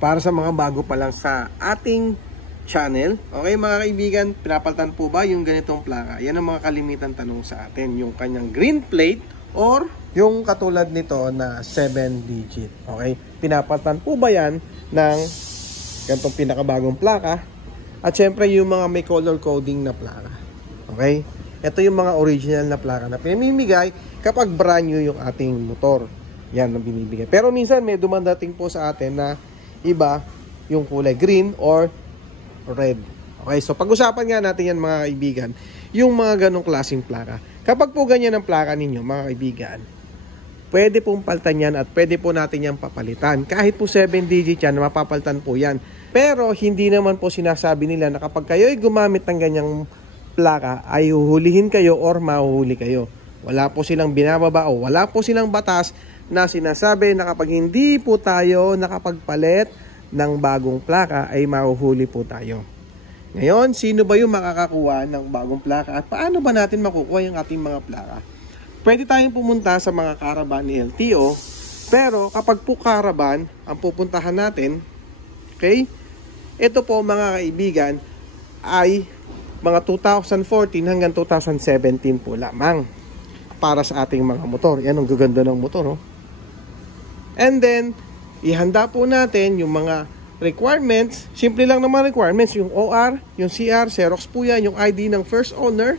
para sa mga bago pa lang sa ating channel. Okay mga kaibigan, pinapalitan po ba yung ganitong plaka? Yan ang mga kalimitan tanong sa atin. Yung kanyang green plate or yung katulad nito na 7 digit. Okay, pinapalitan po ba yan ng ganitong pinakabagong plaka? At syempre yung mga may color coding na plaka. Okay, ito yung mga original na plaka na pinamimigay kapag brand new yung ating motor. Yan ang binibigay. Pero minsan may dumandating po sa atin na iba yung kulay green or red. Okay, so pag-usapan nga natin yan mga kaibigan, yung mga ganong klaseng plaka. Kapag po ganyan ang plaka ninyo mga kaibigan, pwede pong paltan yan at pwede po natin yan papalitan. Kahit po 7 digit yan, mapapalitan po yan. Pero hindi naman po sinasabi nila na kapag kayo ay gumamit ng ganyang plaka ay huhulihin kayo or mahuhuli kayo. Wala po silang binababa o wala po silang batas na sinasabi na kapag hindi po tayo nakapagpalit ng bagong plaka ay mahuhuli po tayo. Ngayon, sino ba yung makakakuha ng bagong plaka at paano ba natin makukuha yung ating mga plaka? Pwede tayong pumunta sa mga caravan ni LTO, pero kapag po caravan ang pupuntahan natin, okay, ito po mga kaibigan ay mga 2014 hanggang 2017 po lamang para sa ating mga motor. Yan ang gaganda ng motor, oh. And then, ihanda po natin yung mga requirements. Simple lang naman requirements. Yung OR, yung CR, Xerox po yan. Yung ID ng first owner.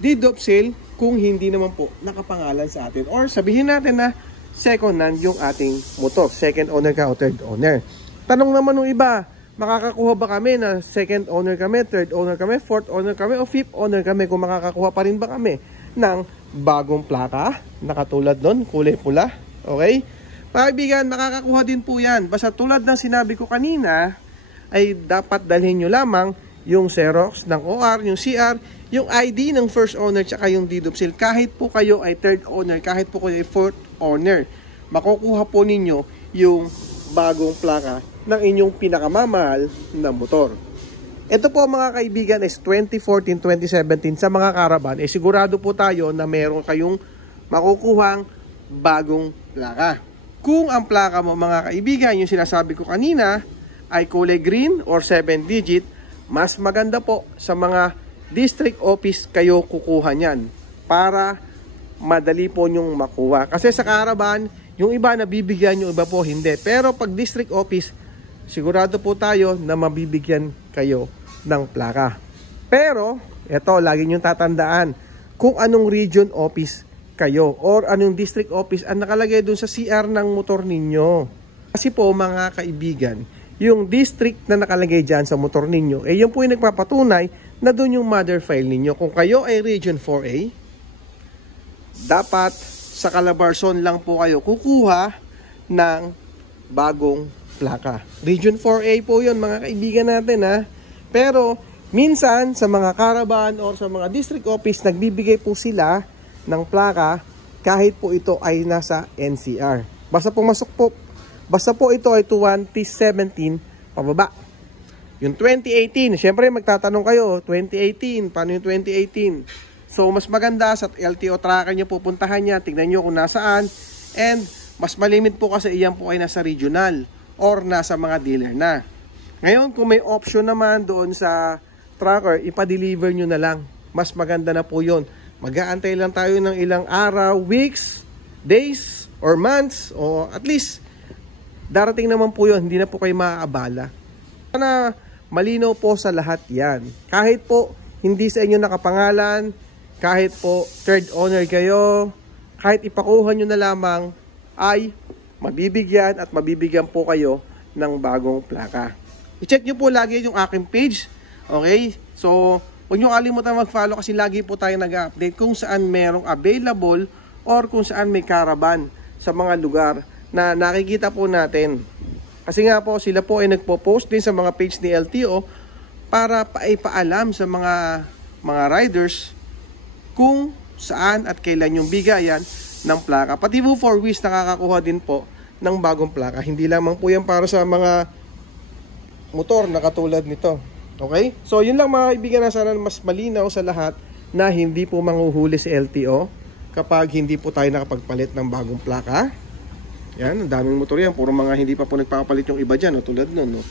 Deed of sale kung hindi naman po nakapangalan sa atin. Or sabihin natin na second hand yung ating motor. Second owner ka o third owner. Tanong naman ng iba, makakakuha ba kami na second owner kami, third owner kami, fourth owner kami, o fifth owner kami? Kung makakakuha pa rin ba kami ng bagong plaka na katulad nun, kulay pula? Okay? Mga kaibigan, makakakuha din po yan. Basta tulad ng sinabi ko kanina, ay dapat dalhin nyo lamang yung Xerox ng OR, yung CR, yung ID ng first owner, tsaka yung deed of sale. Kahit po kayo ay third owner, kahit po kayo ay fourth owner, makukuha po ninyo yung bagong plaka ng inyong pinakamamahal na motor. Ito po mga kaibigan is 2014-2017 sa mga caravan, sigurado po tayo na meron kayong makukuhang bagong plaka. Kung ang plaka mo mga kaibigan, yung sinasabi ko kanina, ay kulay green or 7 digit, mas maganda po sa mga district office kayo kukuha niyan para madali po nyong makuha. Kasi sa caravan, yung iba nabibigyan, yung iba po hindi. Pero pag district office, sigurado po tayo na mabibigyan kayo ng plaka. Pero, eto, lagi nyong tatandaan, kung anong region office kayo or anong district office ang nakalagay dun sa CR ng motor ninyo. Kasi po mga kaibigan, yung district na nakalagay dyan sa motor ninyo, yun po yung nagpapatunay na dun yung mother file ninyo. Kung kayo ay region 4A, dapat sa Calabarzon lang po kayo kukuha ng bagong plaka. Region 4A po yun mga kaibigan natin, ha. Pero minsan sa mga caravan or sa mga district office, nagbibigay po sila ng plaka kahit po ito ay nasa NCR. Basta po ito ay 2017 pababa. Yung 2018, syempre magtatanong kayo, 2018, paano yung 2018? So mas maganda sa LTO tracker nyo pupuntahan niya, tignan nyo kung nasaan, and mas malimit po kasi iyan po ay nasa regional or nasa mga dealer na. Ngayon kung may option naman doon sa tracker, ipa-deliver nyo na lang. Mas maganda na po yun. Mag-aantay lang tayo ng ilang araw, weeks, days, or months, o at least darating naman po yun, hindi na po kayo maaabala. Sana malinaw po sa lahat yan. Kahit po hindi sa inyo nakapangalan, kahit po third owner kayo, kahit ipakuha nyo na lamang, ay mabibigyan at mabibigyan po kayo ng bagong plaka. I-check nyo po lagi yung aking page. Okay? So, huwag nyo kalimutan mag-follow kasi lagi po tayo nag-update kung saan merong available or kung saan may caravan sa mga lugar na nakikita po natin. Kasi nga po, sila po ay nagpo-post din sa mga page ni LTO para paipaalam sa mga riders kung saan at kailan yung bigayan ng plaka. Pati po 4 weeks nakakakuha din po ng bagong plaka. Hindi lamang po yan para sa mga motor na katulad nito. Okay? So, yun lang mga kaibigan, na sana mas malinaw sa lahat na hindi po manghuhuli si LTO kapag hindi po tayo nakapagpalit ng bagong plaka. Yan, ang daming motor yan. Puro mga hindi pa po nagpapalit yung iba dyan, no? Tulad nun, no?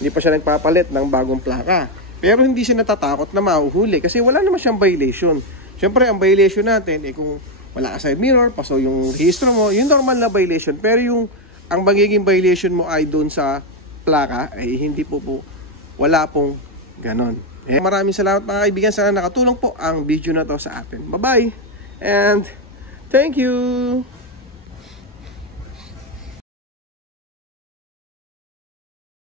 Hindi pa siya nagpapalit ng bagong plaka. Pero hindi siya natatakot na mahuhuli kasi wala naman siyang violation. Siyempre, ang violation natin, kung wala ka side mirror, paso yung registro mo, yung normal na violation. Pero yung ang magiging violation mo ay doon sa plaka, ay hindi po wala pong ganon. Maraming salamat mga kaibigan. Sana nakatulong po ang video na to sa atin. Bye-bye! And thank you!